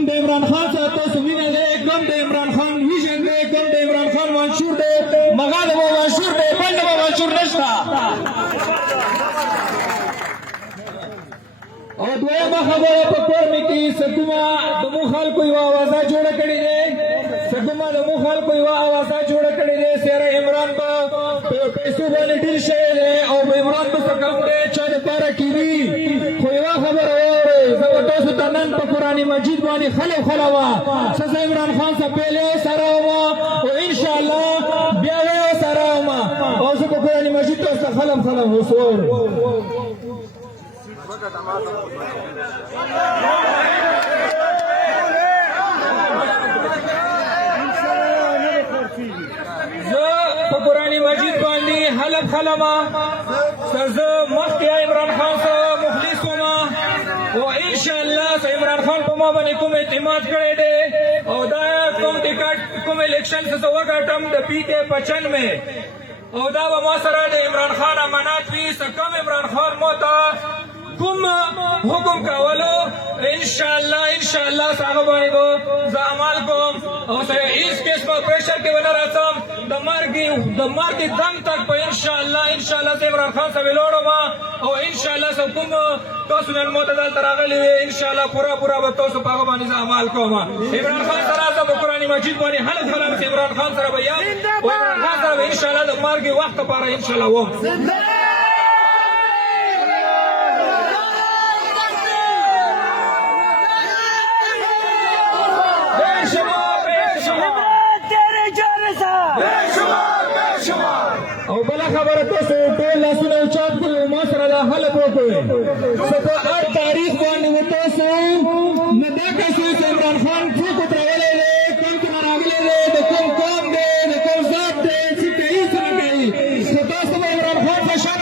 کم د عمران خان سره تاسو مینه دی، کم د عمران خان ویژن دی، کم د عمران خان منشور دی، مغا د منشور دی، بل د منشور نشته. او دویمه خبره په کور مې کې سکومه د مو خلکو یوه اوازه جوړه کړې دی، سکومه د مو خلکو یوه اوازه جوړه کړې دی، سیاره عمران به پیسو باندې ډېر شوی دی او عمران به څه کم دی چا دپاره کېږي. خو یوه خبره واورئ، زه به تاسو ته نن په قرآن مجید باندې خلوه څه زه عمران خان څه پیلې سره ومه او انشاءالله بیا ویو سره ومه او زه په قرآن مجید تاسو ته خلم اوس واورئ. زه په قرآن مجید باندې حلف خلمه زه مخکې عمران خان سره مخلص ومه او انشاءالله عمران خان په ما باندې کوم اعتماد کړی دی او دا کوم ټکټ کوم الیکشن څه وګټم د PK 95 میں او دا به ما سره د عمران خان امانات وي څه کم عمران خان مو ته کوم حکم کولو انشاءالله هغه باندې به زه عمل کوم او هیڅ قسمه پریشر کې ونه راځم د مرګ دم تک به انشاءالله زه عمران خان سره ولاړم او انشاءالله زه کوم تاسو نن مو ته دلته راغلي وي انشاءالله پوره به تاسو په هغه باندې زه عمل کوم. عمران خان سره زه په قرآن مجید باندې حلف خلم چې عمران خان سره به یم او عمران خان سره به انشاءالله د مرګ وخت لپاره انشاءالله وم. او بله خبره تاسو ټول لاسونه اوچات کړئ او ما سره دا حلف وکړئ چې په هر تاریخ باندې به تاسو نه دا کسو چې عمران خان څوک ودرولی دی، کوم څه نه راغلی دی، د کوم قوم دی، د کوم ذات دی، څه کوي څه نه کوي، خو تاسو به عمران خان په شان